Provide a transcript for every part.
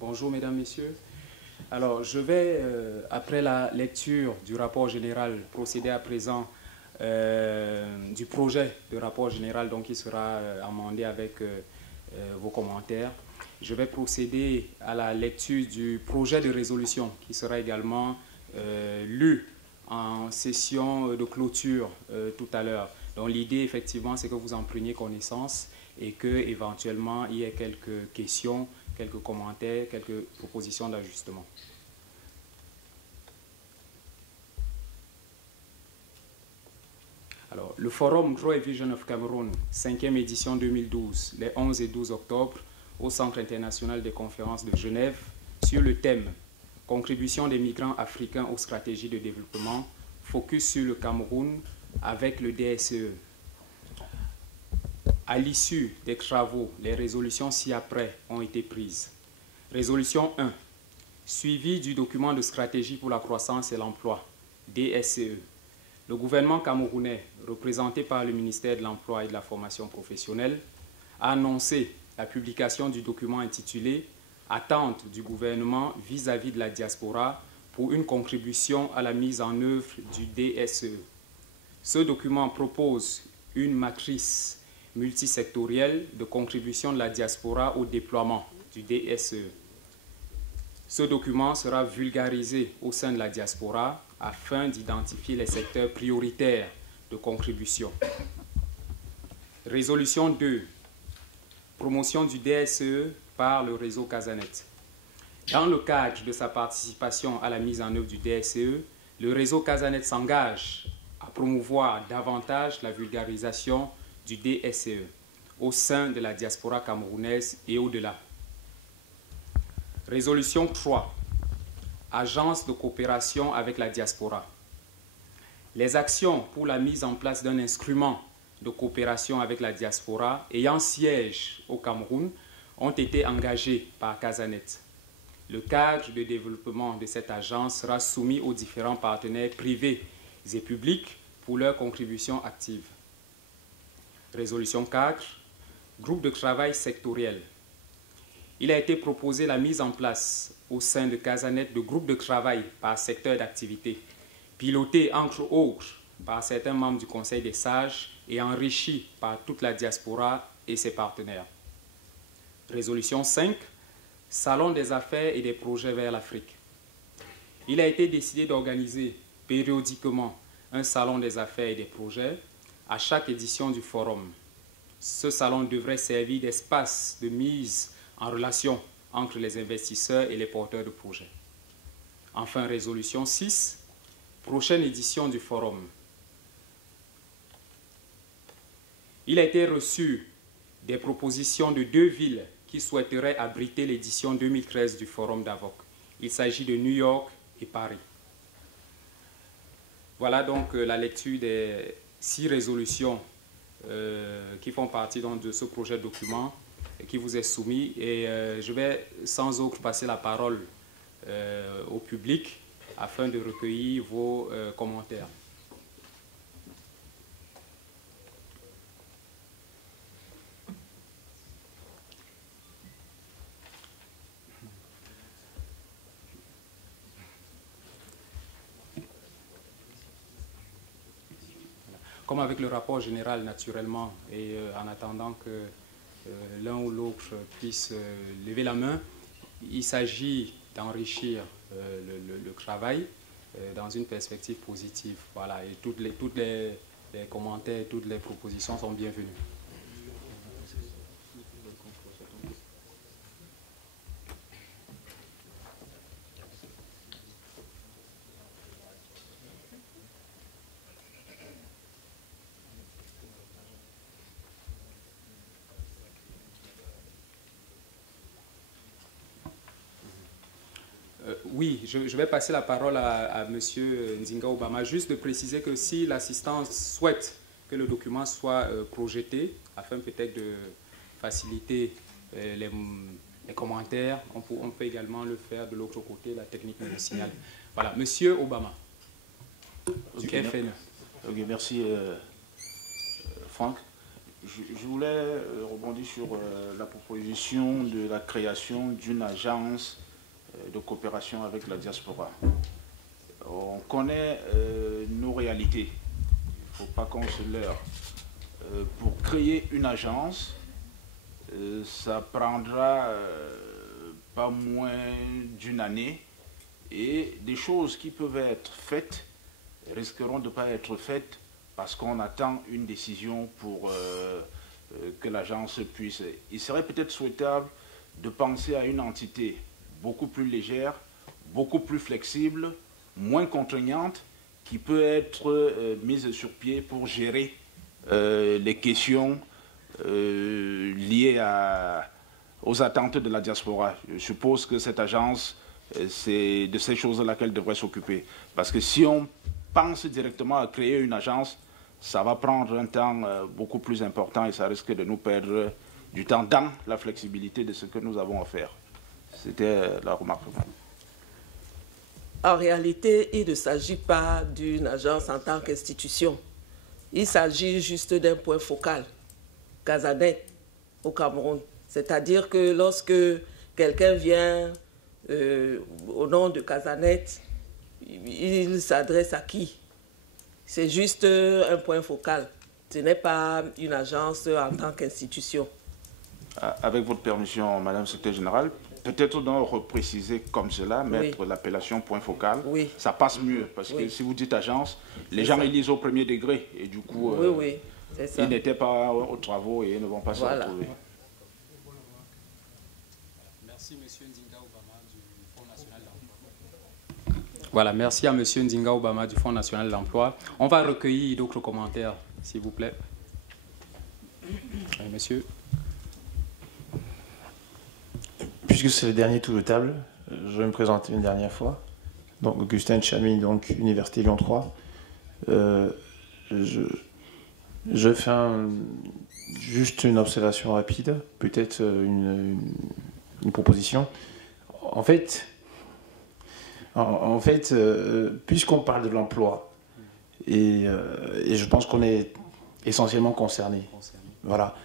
Bonjour mesdames, messieurs. Alors je vais, après la lecture du rapport général, procéder à présent du projet de rapport général donc, qui sera amendé avec vos commentaires. Je vais procéder à la lecture du projet de résolution qui sera également lu en session de clôture tout à l'heure. Donc l'idée effectivement c'est que vous en preniez connaissance et que éventuellement il y ait quelques questions, quelques commentaires, quelques propositions d'ajustement. Alors, le forum Grow a Vision of Cameroun, 5e édition 2012, les 11 et 12 octobre, au Centre international des conférences de Genève, sur le thème « Contribution des migrants africains aux stratégies de développement », focus sur le Cameroun avec le DSE. À l'issue des travaux, les résolutions ci-après ont été prises. Résolution 1. Suivi du document de stratégie pour la croissance et l'emploi, DSCE. Le gouvernement camerounais, représenté par le ministère de l'Emploi et de la Formation professionnelle, a annoncé la publication du document intitulé « Attentes du gouvernement vis-à-vis de la diaspora pour une contribution à la mise en œuvre du DSE ». Ce document propose une matrice multisectorielle de contribution de la diaspora au déploiement du DSE. Ce document sera vulgarisé au sein de la diaspora afin d'identifier les secteurs prioritaires de contribution. Résolution 2. Promotion du DSE par le réseau Casanet. Dans le cadre de sa participation à la mise en œuvre du DSE, le réseau Casanet s'engage à promouvoir davantage la vulgarisation du DSE au sein de la diaspora camerounaise et au-delà. Résolution 3. Agence de coopération avec la diaspora. Les actions pour la mise en place d'un instrument de coopération avec la diaspora ayant siège au Cameroun ont été engagées par Casanet. Le cadre de développement de cette agence sera soumis aux différents partenaires privés et publics pour leur contribution active. Résolution 4. Groupe de travail sectoriel. Il a été proposé la mise en place au sein de Casanet de groupes de travail par secteur d'activité, pilotés entre autres par certains membres du Conseil des sages et enrichis par toute la diaspora et ses partenaires. Résolution 5. Salon des affaires et des projets vers l'Afrique. Il a été décidé d'organiser périodiquement un salon des affaires et des projets à chaque édition du forum. Ce salon devrait servir d'espace de mise en relation entre les investisseurs et les porteurs de projets. Enfin, résolution 6, prochaine édition du forum. Il a été reçu des propositions de 2 villes qui souhaiteraient abriter l'édition 2013 du forum d'Avoc. Il s'agit de New York et Paris. Voilà donc la lecture des 6 résolutions qui font partie donc, de ce projet de document qui vous est soumis et je vais sans autre passer la parole au public afin de recueillir vos commentaires. Comme avec le rapport général naturellement et en attendant que l'un ou l'autre puisse lever la main, il s'agit d'enrichir le travail dans une perspective positive. Voilà, et tous les commentaires, toutes les propositions sont bienvenues. Oui, je vais passer la parole à M. Nzinga Obama, juste de préciser que si l'assistance souhaite que le document soit projeté, afin peut-être de faciliter les commentaires, on peut également le faire de l'autre côté, la technique me le signale. Voilà, M. Obama, du FNE. Ok, merci Franck. Je voulais rebondir sur la proposition de la création d'une agence de coopération avec la diaspora. On connaît nos réalités, il ne faut pas qu'on se leurre. Pour créer une agence, ça prendra pas moins d'une année et des choses qui peuvent être faites risqueront de ne pas être faites parce qu'on attend une décision pour que l'agence puisse. Il serait peut-être souhaitable de penser à une entité beaucoup plus légère, beaucoup plus flexible, moins contraignante, qui peut être mise sur pied pour gérer les questions liées aux attentes de la diaspora. Je suppose que cette agence, c'est de ces choses-là qu'elle devrait s'occuper. Parce que si on pense directement à créer une agence, ça va prendre un temps beaucoup plus important et ça risque de nous perdre du temps dans la flexibilité de ce que nous avons à faire. C'était la remarque. En réalité, il ne s'agit pas d'une agence en tant qu'institution. Il s'agit juste d'un point focal, Casanet, au Cameroun. C'est-à-dire que lorsque quelqu'un vient au nom de Casanet, il s'adresse à qui? C'est juste un point focal. Ce n'est pas une agence en tant qu'institution. Avec votre permission, Madame la Secrétaire Générale, peut-être donc repréciser comme cela, mettre l'appellation point focal, ça passe mieux. Parce que si vous dites agence, les gens ils lisent au premier degré. Et du coup, ils n'étaient pas aux travaux et ils ne vont pas se retrouver. Merci, M. Ndinga Obama du Fonds national d'emploi. Voilà, merci à M. Ndinga Obama du Fonds national d'emploi. On va recueillir d'autres commentaires, s'il vous plaît. Monsieur. Puisque c'est le dernier tour de table, je vais me présenter une dernière fois. Donc, Augustin Chami, donc Université Lyon 3. Je fais juste une observation rapide, peut-être une proposition. En fait, puisqu'on parle de l'emploi, et je pense qu'on est essentiellement concerné, voilà.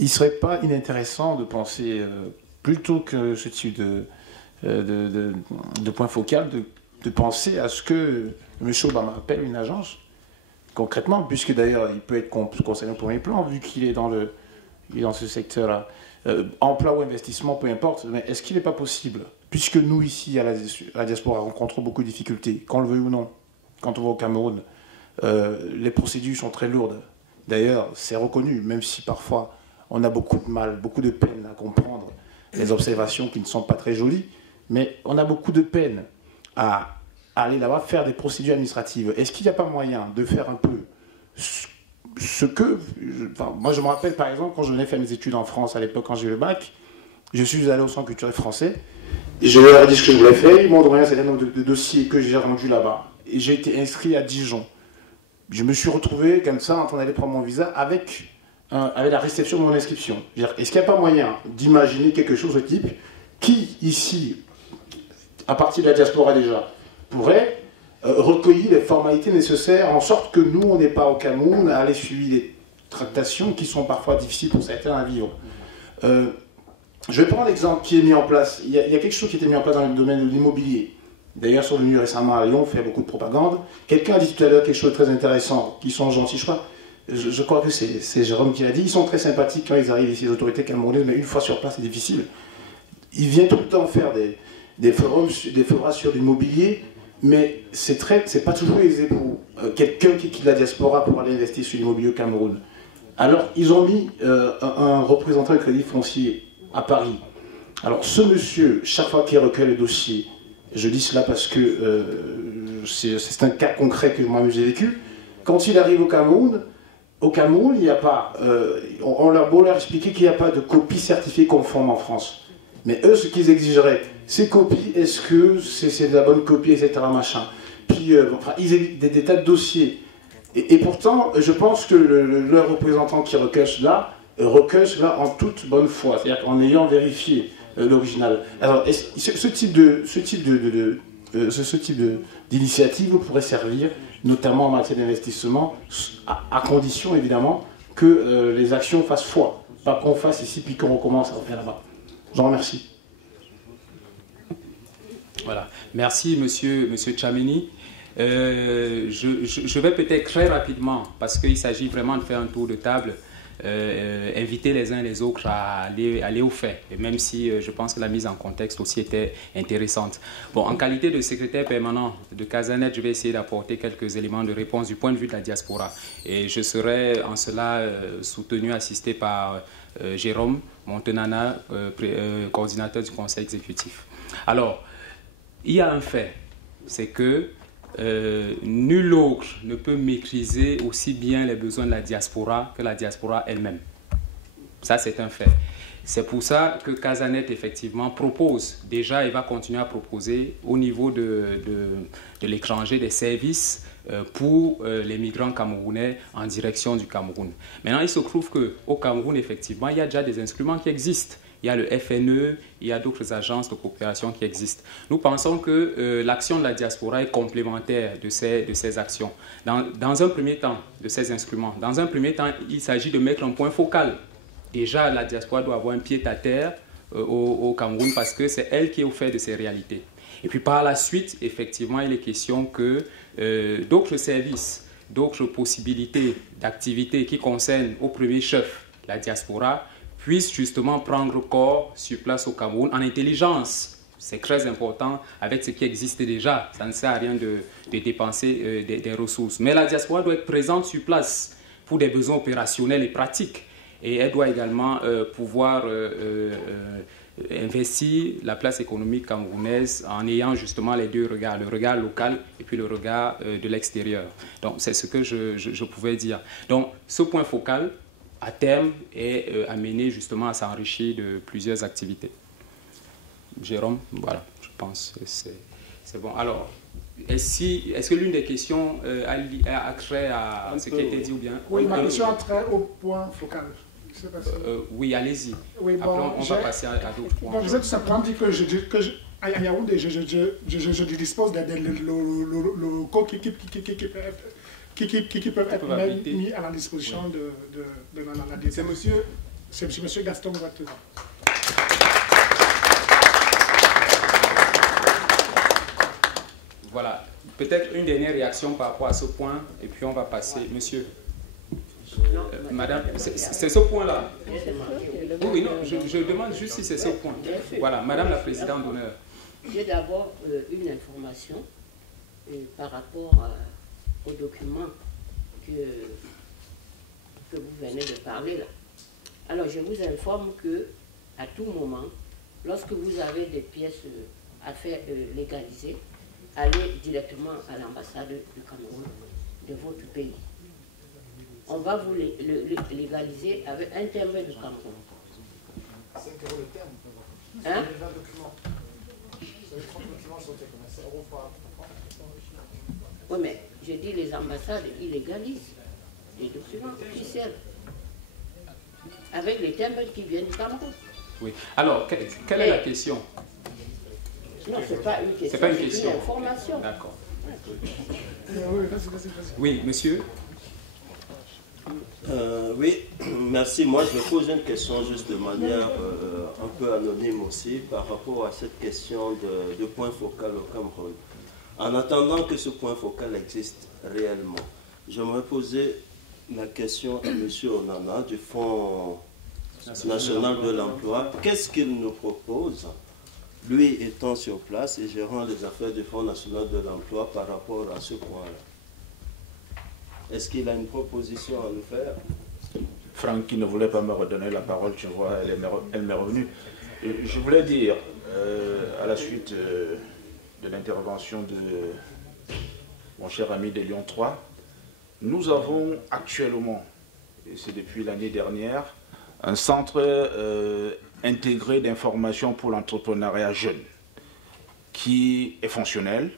Il ne serait pas inintéressant de penser, plutôt que ce type de point focal, de penser à ce que M. Obama appelle une agence, concrètement, puisque d'ailleurs il peut être concerné au premier plan, vu qu'il est dans ce secteur-là. Emploi ou investissement, peu importe, mais est-ce qu'il n'est pas possible, puisque nous ici, à la diaspora, rencontrons beaucoup de difficultés, qu'on le veuille ou non, quand on va au Cameroun, les procédures sont très lourdes. D'ailleurs, c'est reconnu, même si parfois on a beaucoup de mal, beaucoup de peine à comprendre les observations qui ne sont pas très jolies, mais on a beaucoup de peine à aller là-bas faire des procédures administratives. Est-ce qu'il n'y a pas moyen de faire un peu ce que... moi, je me rappelle, par exemple, quand je venais faire mes études en France, à l'époque, quand j'ai eu le bac, je suis allé au Centre culturel français, et je leur ai dit ce que je voulais faire, ils m'ont donné un certain nombre de dossiers que j'ai rendus là-bas. Et j'ai été inscrit à Dijon. Je me suis retrouvé comme ça, en train d'aller prendre mon visa, avec la réception de mon inscription. Est-ce qu'il n'y a pas moyen d'imaginer quelque chose de type qui, ici, à partir de la diaspora déjà, pourrait recueillir les formalités nécessaires en sorte que nous, on n'est pas au Cameroun à aller suivre des tractations qui sont parfois difficiles pour certains à vivre. Je vais prendre l'exemple qui est mis en place. Il y a quelque chose qui a été mis en place dans le domaine de l'immobilier. D'ailleurs, sont venus récemment à Lyon faire beaucoup de propagande. Quelqu'un a dit tout à l'heure quelque chose de très intéressant, qui sont gentils, je crois que c'est Jérôme qui l'a dit, ils sont très sympathiques quand ils arrivent ici, les autorités camerounaises, mais une fois sur place, c'est difficile. Ils viennent tout le temps faire des forums sur l'immobilier, mais c'est pas toujours aisé pour quelqu'un qui quitte la diaspora pour aller investir sur l'immobilier au Cameroun. Alors, ils ont mis un représentant du Crédit Foncier à Paris. Alors, ce monsieur, chaque fois qu'il recueille le dossier, je dis cela parce que c'est un cas concret que moi j'ai vécu, quand il arrive au Cameroun, il n'y a pas, on leur beau leur expliquer qu'il n'y a pas de copie certifiée conforme en France. Mais eux, ce qu'ils exigeraient, ces copies, est-ce que c'est de la bonne copie, etc. machin. Puis, ils ont des tas de dossiers. Et pourtant, je pense que leur représentant qui recueille cela en toute bonne foi, c'est-à-dire en ayant vérifié l'original. Alors, ce type d'initiative pourrait servir notamment en matière d'investissement, à condition évidemment que les actions fassent foi, pas qu'on fasse ici puis qu'on recommence à faire là-bas. Je vous remercie. Voilà. Merci, monsieur Tchameni. Je vais peut-être très rapidement, parce qu'il s'agit vraiment de faire un tour de table, inviter les uns les autres à aller au fait, et même si je pense que la mise en contexte aussi était intéressante. Bon, en qualité de secrétaire permanent de Casanet, je vais essayer d'apporter quelques éléments de réponse du point de vue de la diaspora. Et je serai en cela soutenu, assisté par Jérôme Montenana, coordinateur du conseil exécutif. Alors, il y a un fait, c'est que nul autre ne peut maîtriser aussi bien les besoins de la diaspora que la diaspora elle-même. Ça, c'est un fait. C'est pour ça que Casanet, effectivement, propose, déjà, et va continuer à proposer au niveau de l'étranger des services pour les migrants camerounais en direction du Cameroun. Maintenant, il se trouve qu'au Cameroun, effectivement, il y a déjà des instruments qui existent. Il y a le FNE, il y a d'autres agences de coopération qui existent. Nous pensons que l'action de la diaspora est complémentaire de ces actions. Dans un premier temps, de ces instruments, dans un premier temps, il s'agit de mettre un point focal. Déjà, la diaspora doit avoir un pied à terre au Cameroun parce que c'est elle qui est au fait de ces réalités. Et puis par la suite, effectivement, il est question que d'autres services, d'autres possibilités d'activités qui concernent au premier chef la diaspora, puissent justement prendre corps sur place au Cameroun en intelligence. C'est très important avec ce qui existe déjà. Ça ne sert à rien de dépenser des ressources. Mais la diaspora doit être présente sur place pour des besoins opérationnels et pratiques. Et elle doit également pouvoir investir la place économique camerounaise en ayant justement les deux regards, le regard local et puis le regard de l'extérieur. Donc c'est ce que je pouvais dire. Donc ce point focal, à terme, est amené justement à s'enrichir de plusieurs activités. Jérôme, voilà, je pense que c'est bon. Alors, est-ce que l'une des questions a trait à ce qui a été dit ou bien... Oui, ma question a trait au point focal. Oui, allez-y. Oui, bon, après, on va passer à d'autres points. Bon, je vais tout simplement dire que à Yaoundé, je dispose des locaux qui peuvent être mis à la disposition de la DT. C'est monsieur Gaston Ouattara. Voilà. Peut-être une dernière réaction par rapport à ce point, et puis on va passer. Monsieur. Madame, c'est ce point-là. Oui, non, je demande juste si c'est ce point. Voilà, Madame la Présidente d'honneur. J'ai d'abord une information par rapport au document que vous venez de parler là. Alors, je vous informe que à tout moment, lorsque vous avez des pièces à faire légaliser, allez directement à l'ambassade du Cameroun, de votre pays. On va vous légaliser avec un timbre du Cameroun. 5 € le terme. Hein? Les 20 documents. Les 30 documents sont combien? 5 € par. Oui, mais je dis les ambassades, ils légalisent les documents officiels avec les timbres qui viennent du Cameroun. Oui. Alors, quelle est la question? Non, ce n'est pas une question. C'est pas une question. C'est une information. D'accord. Oui, vas-y. Oui, monsieur. Oui, merci. Moi, je pose une question juste de manière un peu anonyme aussi par rapport à cette question de point focal au Cameroun. En attendant que ce point focal existe réellement, j'aimerais poser la question à M. Onana du Fonds national de l'emploi. Qu'est-ce qu'il nous propose, lui étant sur place et gérant les affaires du Fonds national de l'emploi par rapport à ce point-là? Est-ce qu'il a une proposition à nous faire? Franck, qui ne voulait pas me redonner la parole, tu vois, elle m'est revenue. Je voulais dire, à la suite de l'intervention de mon cher ami de Lyon 3, nous avons actuellement, et c'est depuis l'année dernière, un centre intégré d'information pour l'entrepreneuriat jeune, qui est fonctionnel,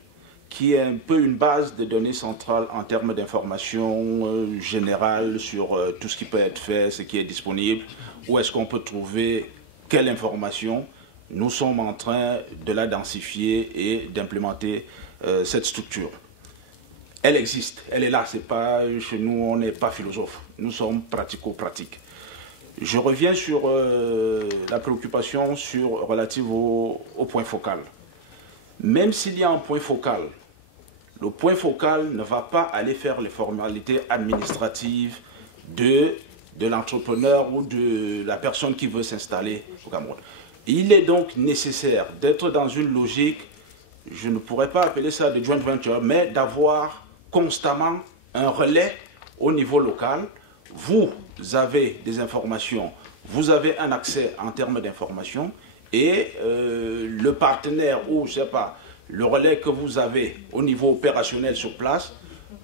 qui est un peu une base de données centrale en termes d'information générale sur tout ce qui peut être fait, ce qui est disponible, où est-ce qu'on peut trouver quelle information. Nous sommes en train de la densifier et d'implémenter cette structure. elle existe, elle est là. C'est pas, chez nous, on n'est pas philosophe. Nous sommes pratico-pratiques. Je reviens sur la préoccupation relative au point focal. Même s'il y a un point focal, le point focal ne va pas aller faire les formalités administratives de l'entrepreneur ou de la personne qui veut s'installer au Cameroun. Il est donc nécessaire d'être dans une logique, je ne pourrais pas appeler ça de joint venture, mais d'avoir constamment un relais au niveau local. Vous avez des informations, vous avez un accès en termes d'informations et le partenaire ou, je ne sais pas, le relais que vous avez au niveau opérationnel sur place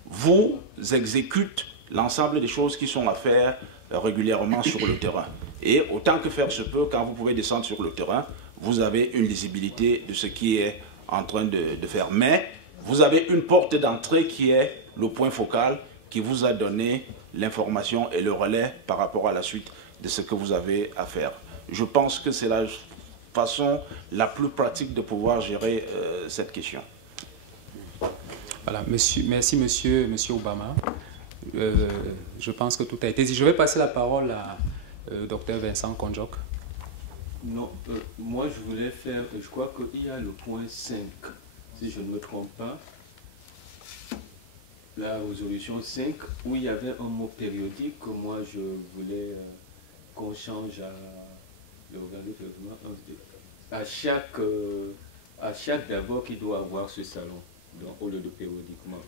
vous exécute l'ensemble des choses qui sont à faire régulièrement sur le terrain. Et autant que faire se peut, quand vous pouvez descendre sur le terrain, vous avez une lisibilité de ce qui est en train de faire. Mais vous avez une porte d'entrée qui est le point focal qui vous a donné l'information et le relais par rapport à la suite de ce que vous avez à faire. Je pense que c'est la façon la plus pratique de pouvoir gérer cette question. Voilà, merci monsieur Obama. Je pense que tout a été dit. Je vais passer la parole à Dr Vincent Konjok. Non, moi je voulais faire, je crois qu'il y a le point 5, si je ne me trompe pas, la résolution 5, où il y avait un mot périodique que moi je voulais qu'on change à l'organisme à chaque d'abord qui doit avoir ce salon, donc, au lieu de périodiquement.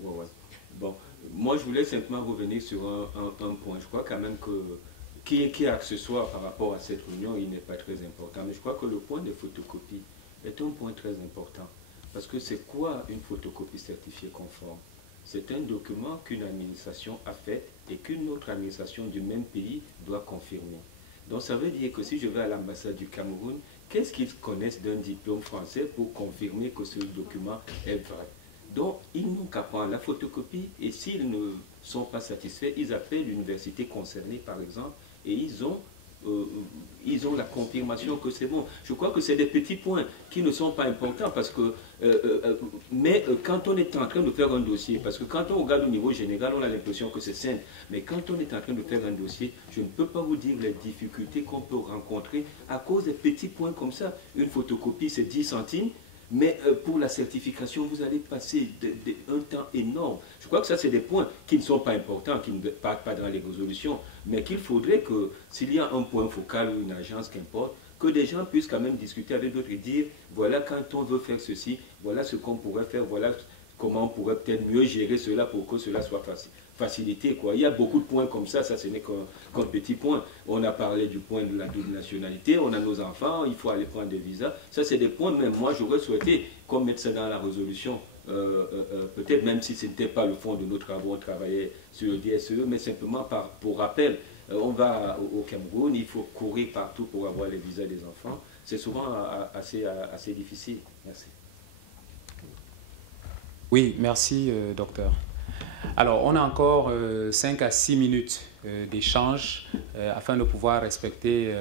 Ouais. Bon, moi je voulais simplement revenir sur un point. Je crois quand même que qui est accessoire par rapport à cette réunion, il n'est pas très important. Mais je crois que le point de photocopie est un point très important. Parce que c'est quoi une photocopie certifiée conforme? C'est un document qu'une administration a fait et qu'une autre administration du même pays doit confirmer. Donc ça veut dire que si je vais à l'ambassade du Cameroun, qu'est-ce qu'ils connaissent d'un diplôme français pour confirmer que ce document est vrai? Donc ils n'ont qu'à prendre la photocopie et s'ils ne sont pas satisfaits, ils appellent l'université concernée par exemple et ils ont la confirmation que c'est bon. Je crois que c'est des petits points qui ne sont pas importants parce que, quand on est en train de faire un dossier, parce que quand on regarde au niveau général, on a l'impression que c'est simple, mais quand on est en train de faire un dossier, je ne peux pas vous dire les difficultés qu'on peut rencontrer à cause des petits points comme ça. Une photocopie, c'est 10 centimes. Mais pour la certification, vous allez passer un temps énorme. Je crois que ça, c'est des points qui ne sont pas importants, qui ne partent pas dans les résolutions, mais qu'il faudrait que, s'il y a un point focal ou une agence, qu'importe, que des gens puissent quand même discuter avec d'autres et dire, voilà, quand on veut faire ceci, voilà ce qu'on pourrait faire, voilà comment on pourrait peut-être mieux gérer cela pour que cela soit facilité, quoi. Il y a beaucoup de points comme ça ce n'est qu'un petit point. On a parlé du point de la double nationalité, on a nos enfants, il faut aller prendre des visas. Ça, c'est des points, même moi, j'aurais souhaité qu'on mette ça dans la résolution. Peut-être même si ce n'était pas le fond de nos travaux, on travaillait sur le DSE, mais simplement pour rappel, on va au Cameroun, il faut courir partout pour avoir les visas des enfants. C'est souvent assez difficile. Merci. Oui, merci, docteur. Alors, on a encore 5 à 6 minutes d'échange afin de pouvoir respecter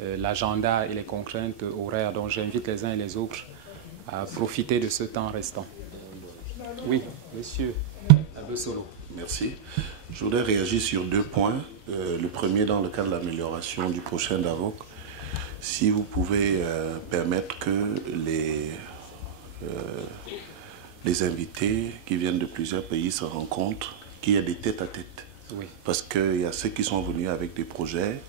l'agenda et les contraintes horaires. Donc, j'invite les uns et les autres à profiter de ce temps restant. Oui, monsieur Abesolo. Merci. Je voudrais réagir sur 2 points. Le premier, dans le cadre de l'amélioration du prochain DAVOC, si vous pouvez permettre que les invités qui viennent de plusieurs pays se rencontrent, qu'il y ait des tête-à-tête. Oui. Parce qu'il y a ceux qui sont venus avec des projets,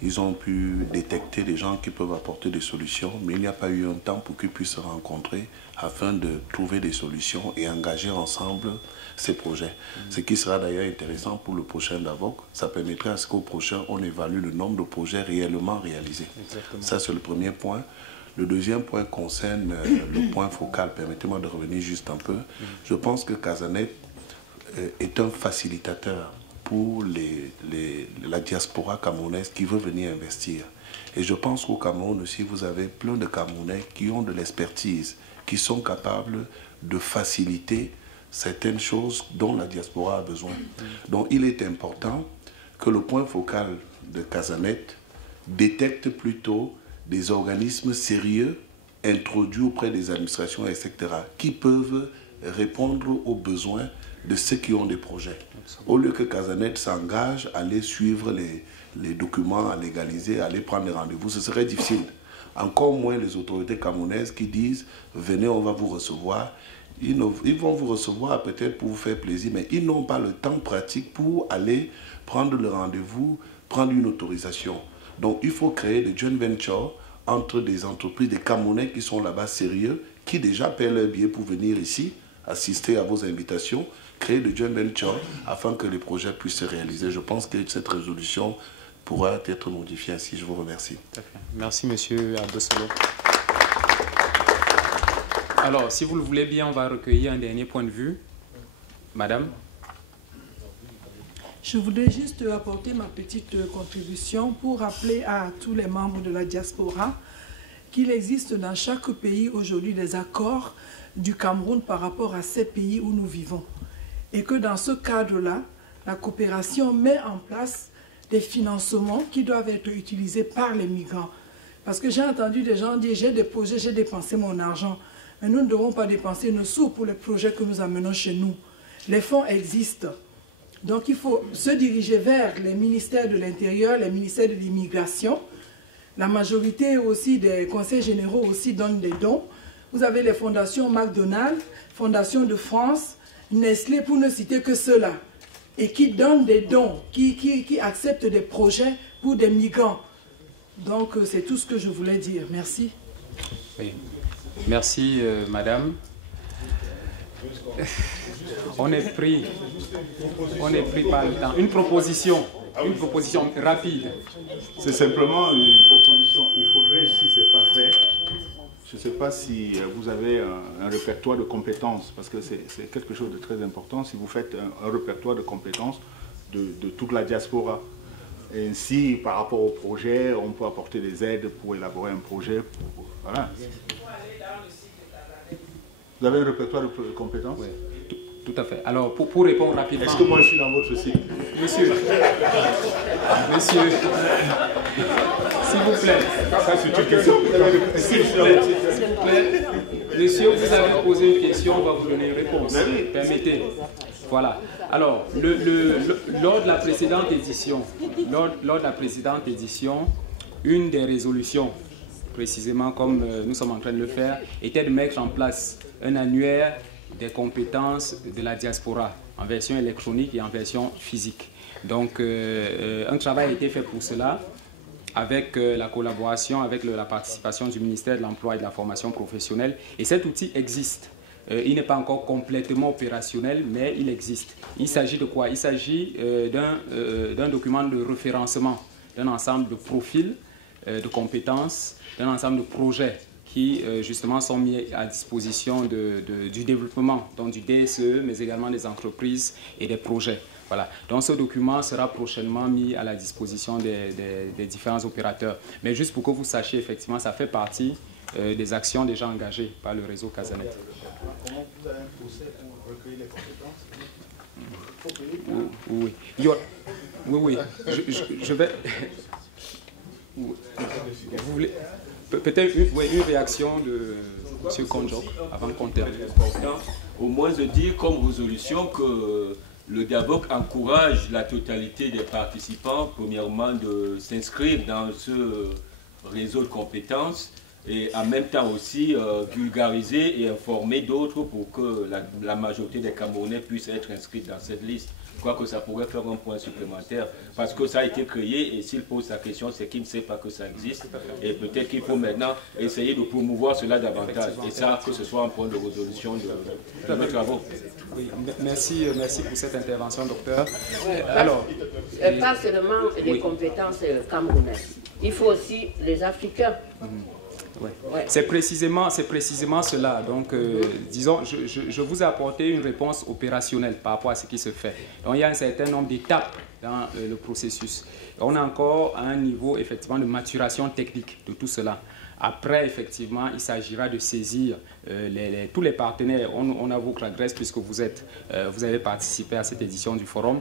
ils ont pu détecter des gens qui peuvent apporter des solutions, mais il n'y a pas eu un temps pour qu'ils puissent se rencontrer afin de trouver des solutions et engager ensemble ces projets. Ce qui sera d'ailleurs intéressant pour le prochain DAVOC, ça permettrait à ce qu'au prochain, on évalue le nombre de projets réellement réalisés. Exactement. Ça, c'est le premier point. Le deuxième point concerne le point focal. Permettez-moi de revenir juste un peu. Je pense que Casanet est un facilitateur pour la diaspora camerounaise qui veut venir investir. Et je pense qu'au Cameroun aussi, vous avez plein de Camerounais qui ont de l'expertise, qui sont capables de faciliter certaines choses dont la diaspora a besoin. Donc il est important que le point focal de Casanet détecte plutôt des organismes sérieux introduits auprès des administrations, etc., qui peuvent répondre aux besoins de ceux qui ont des projets. Au lieu que Casanet s'engage à aller suivre les documents, à légaliser, à aller prendre les rendez-vous, ce serait difficile. Encore moins les autorités camerounaises qui disent « venez, on va vous recevoir ». Ils vont vous recevoir peut-être pour vous faire plaisir, mais ils n'ont pas le temps pratique pour aller prendre le rendez-vous, prendre une autorisation. Donc il faut créer des joint ventures entre des entreprises, des Camerounais qui sont là-bas sérieux, qui déjà paient leur billet pour venir ici, assister à vos invitations, créer des joint ventures afin que les projets puissent se réaliser. Je pense que cette résolution pourra être modifiée ainsi. Je vous remercie. Merci, monsieur Abdosolo. Alors, si vous le voulez bien, on va recueillir un dernier point de vue. Madame. Je voudrais juste apporter ma petite contribution pour rappeler à tous les membres de la diaspora qu'il existe dans chaque pays aujourd'hui des accords du Cameroun par rapport à ces pays où nous vivons. Et que dans ce cadre-là, la coopération met en place des financements qui doivent être utilisés par les migrants. Parce que j'ai entendu des gens dire « j'ai des projets, j'ai dépensé mon argent ». Mais nous ne devons pas dépenser nos sous pour les projets que nous amenons chez nous. Les fonds existent. Donc il faut se diriger vers les ministères de l'Intérieur, les ministères de l'Immigration. La majorité aussi des conseils généraux aussi donnent des dons. Vous avez les fondations McDonald's, Fondation de France, Nestlé, pour ne citer que ceux-là. Et qui donnent des dons, qui acceptent des projets pour des migrants. Donc c'est tout ce que je voulais dire. Merci. Oui. Merci, madame. On est pris par le temps. Une proposition rapide. C'est simplement une proposition. Il faudrait, si ce n'est pas fait, je ne sais pas si vous avez un répertoire de compétences, parce que c'est quelque chose de très important, si vous faites un répertoire de compétences de toute la diaspora. Et ainsi, par rapport au projet, on peut apporter des aides pour élaborer un projet. Voilà. Vous avez un répertoire de compétences? Oui, tout à fait. Alors, pour répondre rapidement... Est-ce que moi je suis dans votre site? Monsieur, s'il vous plaît. Ça, c'est une question. S'il vous plaît. Monsieur, vous avez posé une question, on va vous donner une réponse. Permettez. Voilà. Alors, lors de la précédente édition, une des résolutions, précisément comme nous sommes en train de le faire, était de mettre en place un annuaire des compétences de la diaspora en version électronique et en version physique. Donc, un travail a été fait pour cela avec la collaboration, avec la participation du ministère de l'Emploi et de la Formation professionnelle. Et cet outil existe. Il n'est pas encore complètement opérationnel, mais il existe. Il s'agit de quoi? Il s'agit d'un document de référencement, d'un ensemble de profils, de compétences, d'un ensemble de projets qui justement sont mis à disposition du développement, donc du DSE, mais également des entreprises et des projets. Voilà. Donc ce document sera prochainement mis à la disposition des différents opérateurs. Mais juste pour que vous sachiez, effectivement, ça fait partie des actions déjà engagées par le réseau Casanet. Comment vous avez un procès pour recueillir les compétences? Oui. Je vais... Vous voulez... Peut-être une réaction de M. Konjok avant qu'on termine. Au moins de dire comme résolution que le dialogue encourage la totalité des participants, premièrement, de s'inscrire dans ce réseau de compétences et en même temps aussi vulgariser et informer d'autres pour que la majorité des Camerounais puissent être inscrits dans cette liste. Je crois que ça pourrait faire un point supplémentaire parce que ça a été créé et s'il pose sa question, c'est qu'il ne sait pas que ça existe et peut-être qu'il faut maintenant essayer de promouvoir cela davantage et ça, que ce soit un point de résolution de nos travaux. Oui, merci pour cette intervention, docteur. Alors, pas seulement les compétences camerounaises, il faut aussi les Africains. Ouais. Ouais. C'est précisément cela. Donc, disons, je vous ai apporté une réponse opérationnelle par rapport à ce qui se fait. Donc, il y a un certain nombre d'étapes dans le processus. On est encore à un niveau, effectivement, de maturation technique de tout cela. Après, effectivement, il s'agira de saisir tous les partenaires. On avoue que la Grèce, puisque vous avez participé à cette édition du forum,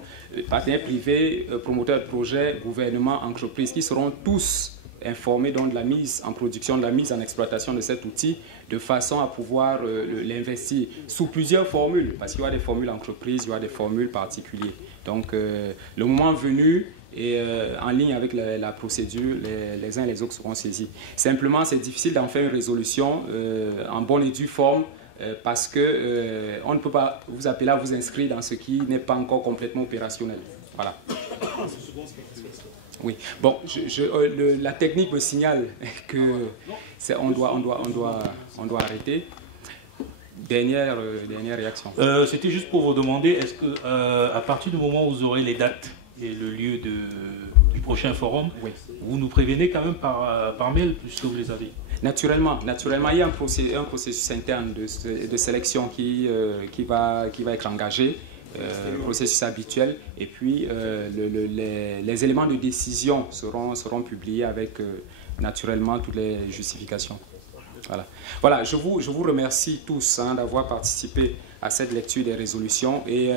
partenaires privés, promoteurs de projets, gouvernements, entreprises, qui seront tous informer donc de la mise en production, de la mise en exploitation de cet outil, de façon à pouvoir l'investir sous plusieurs formules, parce qu'il y aura des formules entreprises, il y aura des formules particuliers. Donc le moment venu, et en ligne avec la procédure, les uns et les autres seront saisis. Simplement, c'est difficile d'en faire une résolution en bonne et due forme, parce que on ne peut pas vous appeler à vous inscrire dans ce qui n'est pas encore complètement opérationnel. Voilà. Oui. Bon, la technique me signale que on doit arrêter. Dernière réaction. C'était juste pour vous demander, est-ce que à partir du moment où vous aurez les dates et le lieu du prochain forum, oui, vous nous prévenez quand même par mail puisque vous les avez? Naturellement, il y a un processus interne de sélection qui va être engagé, processus habituel, et puis les éléments de décision seront publiés avec naturellement toutes les justifications. Voilà, je vous remercie tous d'avoir participé à cette lecture des résolutions, et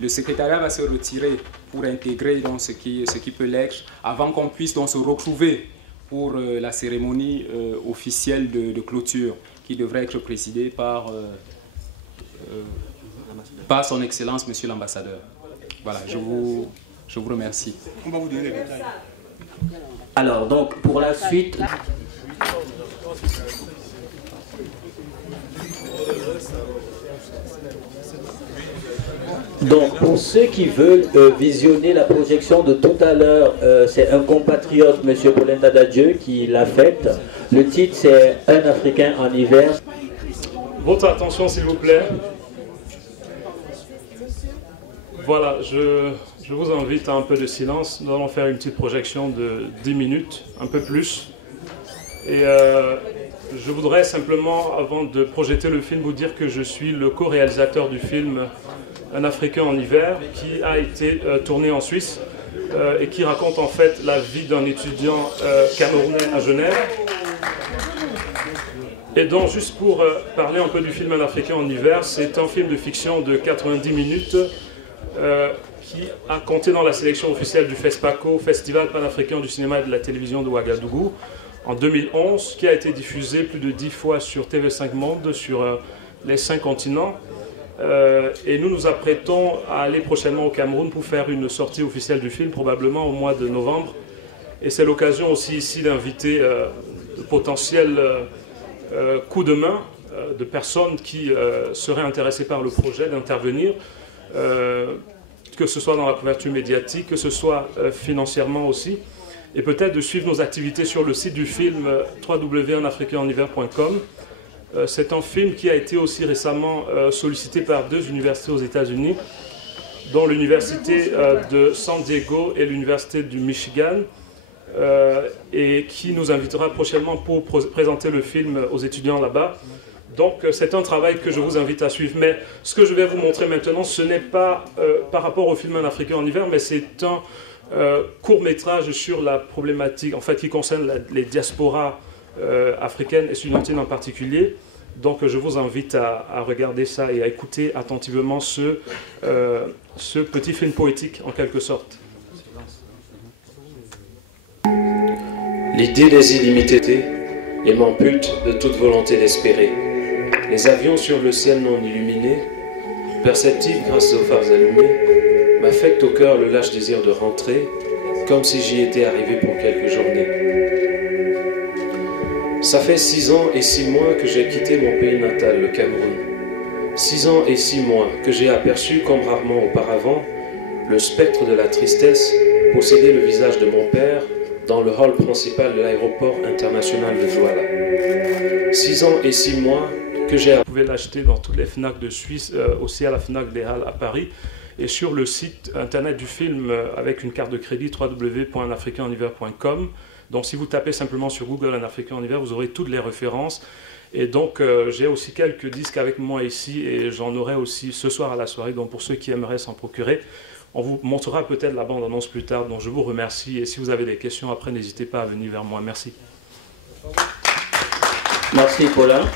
le secrétariat va se retirer pour intégrer donc, ce qui peut l'être avant qu'on puisse donc se retrouver pour la cérémonie officielle de clôture qui devrait être présidée par son Excellence Monsieur l'Ambassadeur. Voilà, je vous remercie. On va vous donner les détails. Alors, donc, pour la suite... Donc, pour ceux qui veulent visionner la projection de tout à l'heure, c'est un compatriote, M. Polenta Dadieu, qui l'a faite. Le titre, c'est « Un Africain en hiver ». Votre attention, s'il vous plaît. Voilà, je vous invite à un peu de silence. Nous allons faire une petite projection de 10 minutes, un peu plus. Et je voudrais simplement, avant de projeter le film, vous dire que je suis le co-réalisateur du film Un Africain en hiver, qui a été tourné en Suisse et qui raconte en fait la vie d'un étudiant camerounais à Genève. Et donc, juste pour parler un peu du film Un Africain en hiver, c'est un film de fiction de 90 minutes qui a compté dans la sélection officielle du FESPACO, Festival panafricain du cinéma et de la télévision de Ouagadougou, en 2011, qui a été diffusé plus de 10 fois sur TV5 Monde, sur les 5 continents. Et nous nous apprêtons à aller prochainement au Cameroun pour faire une sortie officielle du film, probablement au mois de novembre. Et c'est l'occasion aussi ici d'inviter de potentiels coups de main de personnes qui seraient intéressées par le projet d'intervenir, que ce soit dans la couverture médiatique, que ce soit financièrement aussi, et peut-être de suivre nos activités sur le site du film www.unafricainenhiver.com. C'est un film qui a été aussi récemment sollicité par 2 universités aux États-Unis, dont l'université de San Diego et l'université du Michigan, et qui nous invitera prochainement pour présenter le film aux étudiants là-bas. Donc c'est un travail que je vous invite à suivre. Mais ce que je vais vous montrer maintenant, ce n'est pas par rapport au film Un Africain en hiver, mais c'est un court-métrage sur la problématique, en fait, qui concerne les diasporas africaines et estudiantines en particulier. Donc je vous invite à regarder ça et à écouter attentivement ce petit film poétique en quelque sorte. L'idée des illimités et m'ampute de toute volonté d'espérer. Les avions sur le ciel non illuminé, perceptibles grâce aux phares allumés, m'affectent au cœur le lâche désir de rentrer, comme si j'y étais arrivé pour quelques journées. Ça fait 6 ans et 6 mois que j'ai quitté mon pays natal, le Cameroun. 6 ans et 6 mois que j'ai aperçu, comme rarement auparavant, le spectre de la tristesse posséder le visage de mon père dans le hall principal de l'aéroport international de Douala. 6 ans et 6 mois que j'ai... Vous pouvez l'acheter dans toutes les FNAC de Suisse, aussi à la FNAC des Halles à Paris, et sur le site internet du film avec une carte de crédit www.unafricainenhiver.com. Donc si vous tapez simplement sur Google Un Africain en hiver, vous aurez toutes les références. Et donc j'ai aussi quelques disques avec moi ici, et j'en aurai aussi ce soir à la soirée, donc pour ceux qui aimeraient s'en procurer. On vous montrera peut-être la bande-annonce plus tard, donc je vous remercie. Et si vous avez des questions après, n'hésitez pas à venir vers moi. Merci. Merci Paulin.